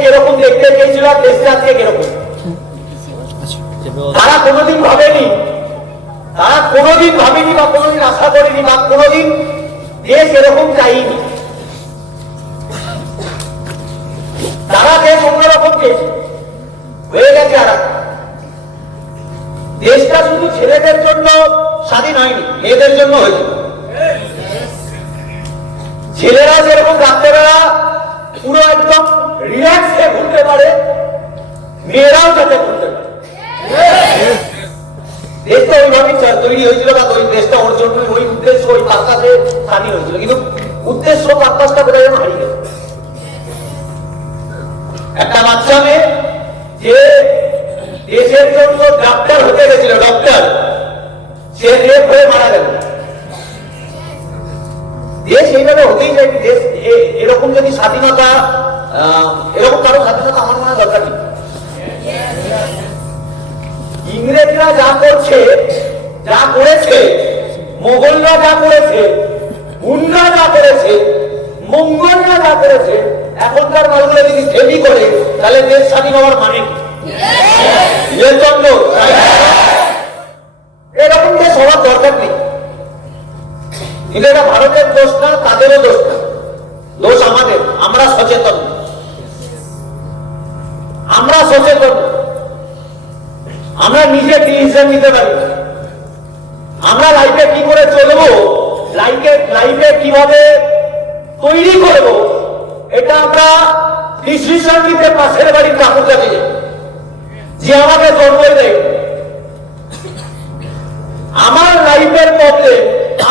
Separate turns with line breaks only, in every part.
কীরকম দেখতে চেয়েছিল দেশটা আজকে কীরকম? তারা কোনোদিন ভাবেনি, তারা কোনোদিন ভাবেনি বা কোনোদিন আশা করেনি বা কোনোদিন দেশ এরকম চাইনি। তারা দেশ অন্যরকম চেয়েছে হয়ে গেছে আর দেশটা শুধু ছেলেদের জন্য স্বাধীন হয়নি, মেয়েদের জন্য হয়েছে ছেলেরা যেরকম রাত্রেবেলা পুরো একদম একটা বাচ্চা ডাক্তার হতে গেছিল ডক্টর সে রেপ হয়ে মারা গেল। দেশ এইভাবে হতেই চাই দেশ এরকম যদি স্বাধীনতা এরকম কারও স্বাধীনতা আমার মনে দরকার নেই। ইংরেজরা যা করছে, যা করেছে, মোগলরা যা করেছে হুন্ডা যা করেছে, মঙ্গলরা যা করেছে, এখনকার মানুষরা যদি ফেলি করে, তাহলে দেশ স্বাধীন হওয়ার মানে জন্য এরকম দেশ হওয়ার দরকার নেই। কিন্তু এটা ভারতের দোষ না, তাদেরও দোষ না। দোষ আমাদের, আমরা সচেতন। আমরা সচেতন। আমরা নিজে ডিসিশন নিতে পারি। আমরা লাইফে কি করে চলবো? লাইফে লাইফে কীভাবে তৈরি করব? এটা আমরা ডিসিশন নিতে পাশের বাড়ির কাকুর কাছে যে আমাকে জন্ম দেয়। আমার লাইফের প্রবলেম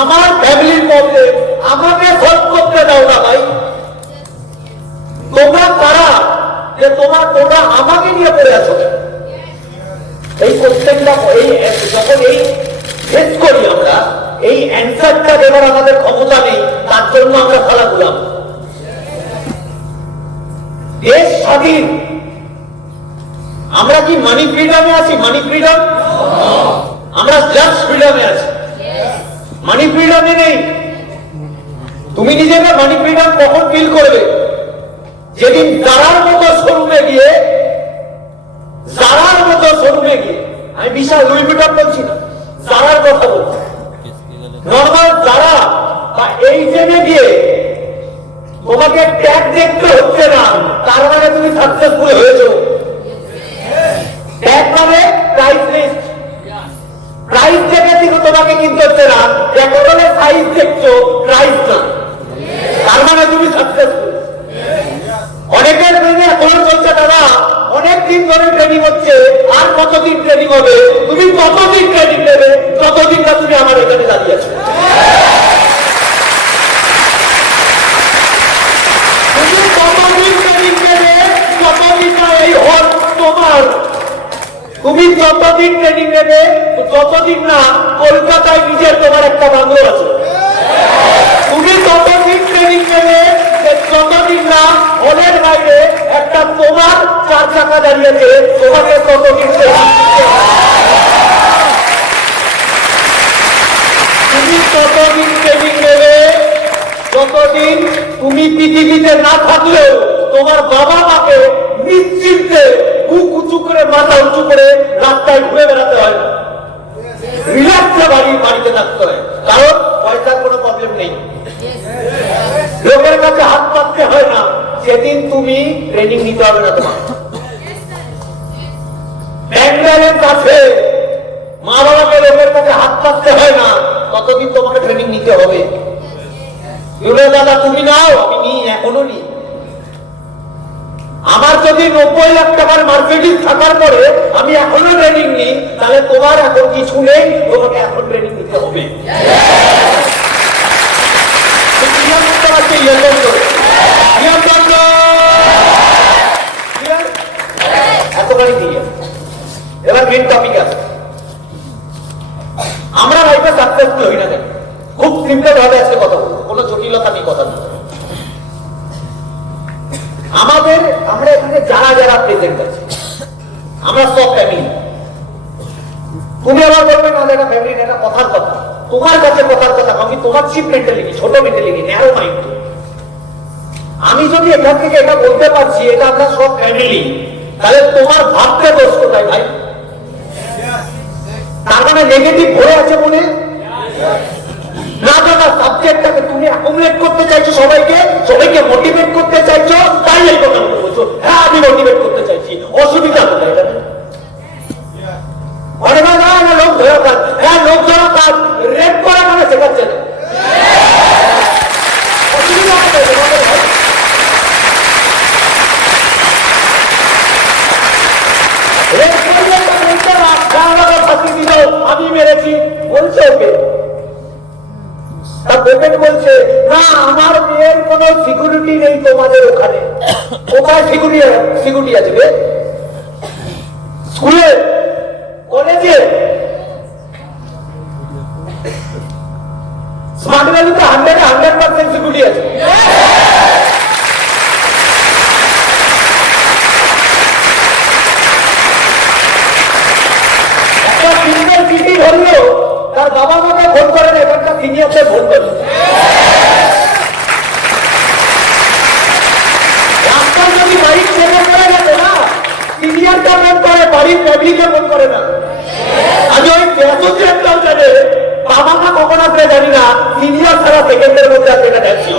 আমার ফ্যামিলির প্রবলেম আমাকে সলভ করতে দাও না ভাই। তোমার আমাকে নিয়ে পড়ে আছো এই কোশ্চেনটা এই যখন এই ফেস করি আমরা, এই অ্যান্সারটা দেবার আমাদের ক্ষমতা নেই, তার জন্য আমরা খেলা দিলাম দেশ স্বাধীন। আমরা কি মানি ফ্রিডমে আছি? মানি ফ্রিডম? আমরা জাস্ট ফ্রিডমে আছি। মানি ফ্রিডমে নেই। তুমি নিজেকে মানি ফ্রিডম কখন ফিল করবে? যেদিন দাঁড়ার মতো শোরুমে গিয়ে জারার মতো শোরুমে গিয়ে, আমি বিশাল লুই ভিটন বলছি না জারার কথা বলছি নর্মাল জারা বা এই জেনে গিয়ে তোমাকে ট্যাগ দেখতে হচ্ছে না, তার মানে তুমি সাকসেসফুল হয়েছো। ট্যাগ মানে প্রাইস লিস্ট প্রাইস দেখে কিন্তু তোমাকে কিনতে হচ্ছে না হলে সাইজ দেখছ প্রাইস না। তার মানে তুমি সাকসেসফুল অনেকের ট্রেনিং এখনও চলছে দাদা অনেক দিন ধরে ট্রেনিং হচ্ছে আর কতদিন ট্রেনিং হবে? তুমি কতদিন ট্রেনিং নেবে? ততদিন না তুমি আমার এখানে দাঁড়িয়ে আছো। তুমি যতদিন ট্রেনিং নেবে ততদিন না কলকাতায় নিজের তোমার একটা বাংলো আছে। তুমি ততদিন ট্রেনিং নেবে যতদিন না হলের বাইরে একটা তোমার চার চাকা দাঁড়িয়েছে তোমাকে নিতে হবে। তুমি ততদিন ট্রেনিং নেবে যতদিন তুমি পৃথিবীতে না থাকলেও তোমার বাবা মাকে নিশ্চিন্তে বুক উঁচু করে মাথা উঁচু করে রাস্তায় ঘুরে বেড়াতে হয় রিল্যাক্সে বাড়ি বাড়িতে থাকতে হয়। কারণ পয়সার কোনো প্রবলেম নেই। লোকের কাছে হাত সেদিন তুমি ট্রেনিং নিতে হবে না তোমার। মা বাবাকে লোকের কাছে হাত পাততে হয় না, ততদিন তোমাকে ট্রেনিং নিতে হবে। দাদা, তুমি নাও, আমি নিই, এখনও নিই। আমার যদি নব্বই লাখ টাকার মার্কেটিং থাকার পরে আমি এখনও ট্রেনিং নিই, তাহলে তোমার এখন কিছু নেই, তোমাকে এখন ট্রেনিং নিতে হবে। Clear? এতবারই দিয়ে এবার মেন টপিক আছে আমরা লাইফে সাকসেসফুল হই না কেন? খুব সিম্পল ভাবে আজকে কথা বলব। কোনো জটিলতা নেই কথা নেই। আমাদের আমরা এখানে যারা যারা প্রেজেন্ট আছে আমরা সব ফ্যামিলি তুমি আবার বলবে না এটা ফ্যামিলি এটা কথার কথা। তোমার কাছে কথার কথা, আমি তোমার চিপ মেন্টালিটি ছোট মেন্টালিটি ন্যারো মাইন্ড আমি যদি এখান থেকে এটা বলতে পারছি, এটা আমরা সব ফ্যামিলি তাহলে তোমার ভাবতে দোষ কোথায় ভাই? তার মানে নেগেটিভ ভরে আছে মনে না না সাবজেক্টটাকে তুমি অ্যাকোমোডেট করতে চাইছো সবাইকে সবাইকে মোটিভেট করতে চাইছো, তাই এই কথা বলছো। হ্যাঁ আমি মোটিভেট করতে চাইছি। অসুবিধা কোথায় বলছে, না, আমার মেয়ের কোনো সিকিউরিটি নেই তোমাদের ওখানে। কোথায় সিকিউরিটি আছে? স্কুলে? কলেজে? স্মার্ট ভ্যালুতে হান্ড্রেড হান্ড্রেড পার্সেন্ট সিকিউরিটি আছে একটা সিঙ্গেল চিঠি ধরলো তার বাবা মাকে ফোন করে না এখানকার সিনিয়রকে ফোন করে রাস্তায় যদি বাইক ছেড়ে করে গেছে না সিনিয়রটা বাড়ির ফ্যামিলিকে ফোন করে না। আমি ওই অ্যাসোসিয়েটটাও জানে, বাবা মা কখন আসবে জানি না সিনিয়র ছাড়া সেকেন্ডের মধ্যে আছে এটা দেখছি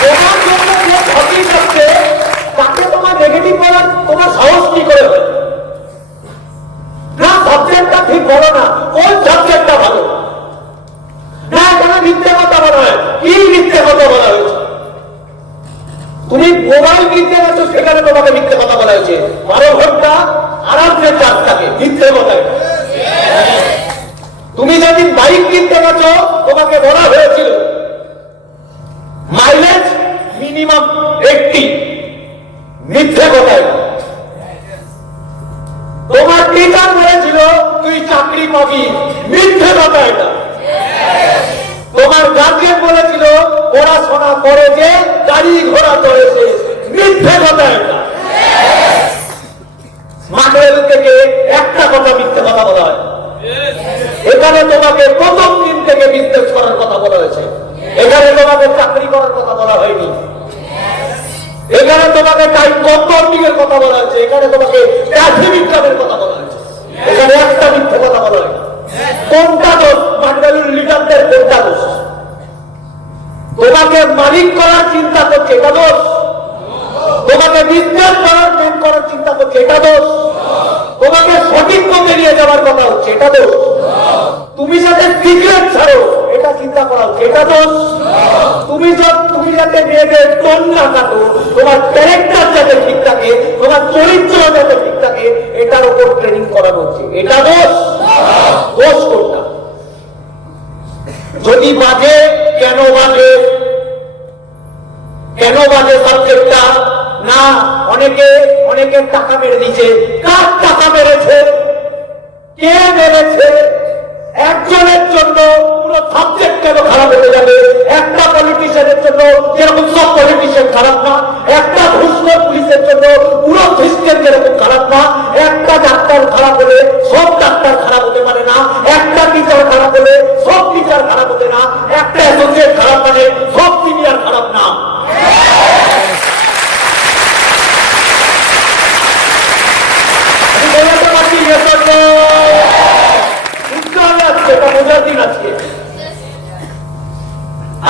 তোমার জন্য যে ক্ষতি করছে বাইক কিনতে গেছো তোমাকে বলা হয়েছিল। মাইলেজ মিনিমাম এইটটি মিথ্যে কথা এটা। তোমার টিচার বলেছিল, তুই চাকরি পাবি। মিথ্যে কথা এটা। তোমার গার্জিয়ান বলেছিল, পড়াশোনা করে যে, গাড়ি ঘোড়া চড়েছে এখানে তোমাকে চাকরি করার কথা বলা হয়নি। এখানে তোমাকে টাইম কম্পাউন্ডিং এর কথা বলা হয়েছে। এখানে তোমাকে প্যাসিভ ইনকামের কথা বলা হয়েছে। এখানে একটা মিথ্যে কথা বলা হয়নি। কোনটা দোষ? মান্ডালির লিডারদের কোনটা দোষ? তোমাকে মালিক করার চিন্তা করছে এটা দোষ? তোমাকে বিজনেস করার প্ল্যান করার চিন্তা করছে এটা দোষ? তোমাকে সঠিক পথে নিয়ে যাওয়ার কথা হচ্ছে এটা দোষ? তুমি যাতে সিক্রেট ছাড়ো এটা চিন্তা করা এটা দোষ। তুমি তুমি যাতে মেয়েদের টোন না কাটো, তোমার ক্যারেক্টার যাতে ঠিক থাকে, তোমার চরিত্র যাতে ঠিক থাকে, এটার উপর ট্রেনিং করানো হচ্ছে এটা দোষ। দোষ কোনটা? যদি বাজে, কেন বাজে? কেন বাজে সাবজেক্টটা না, অনেকে অনেকে টাকা মেরে দিচ্ছে কার টাকা মেরেছে? কে মেরেছে? একজনের জন্য পুরো সাবজেক্ট কেন খারাপ হয়ে যাবে? একটা পলিটিশিয়ানের জন্য যেরকম সব পলিটিশিয়ান খারাপ না, একটা ঘুষ পুলিশের জন্য পুরো সিস্টেম যেরকম খারাপ না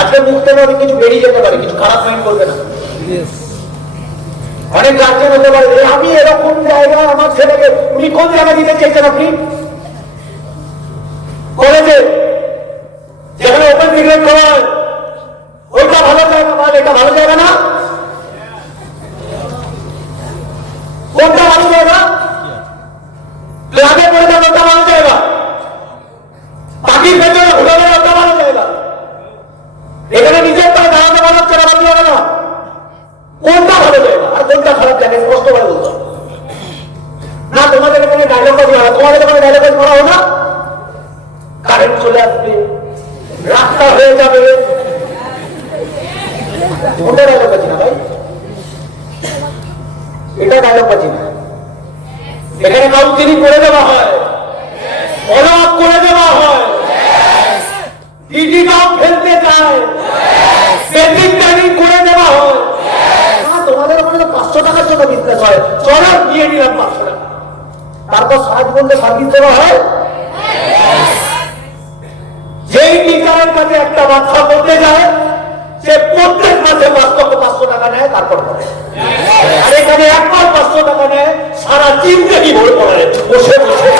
আজকে মুক্ত ভাবে কিছু বেরিয়ে যেতে পারে কিছু খারাপ মাইন্ড করবে না। অনেক গার্জেন হতে পারে আমি এরকম জায়গা আমার ছেলেকে উনি কোন জায়গা দিতে চেয়েছেন আপনি? কলেজে যেখানে ওপেন সিগারেট খাওয়া এখানে কাউন্সিলিং করে দেওয়া হয়। ফলো আপ করে দেওয়া হয়। ডিডি কাপ ফেলতে চায়। ট্রেনিং করে দেওয়া হয়। হ্যাঁ, তোমাদের ওখানে পাঁচশো টাকার জন্য বিজনেস হয়। চলো দিয়ে নিলাম পাঁচশো টাকা। তারপর সাত বন্ধে সার্ভিস দেওয়া হয়? যেই টিচারের কাছে একটা বাচ্চা করতে যায় সে প্রত্যেক মাসে বাস্তব পাঁচশো টাকা নেয় তারপর করে। আর এখানে একবার পাঁচশো টাকা নেয় সারা জিন্দগি ভরে পড়ে বসে বসে।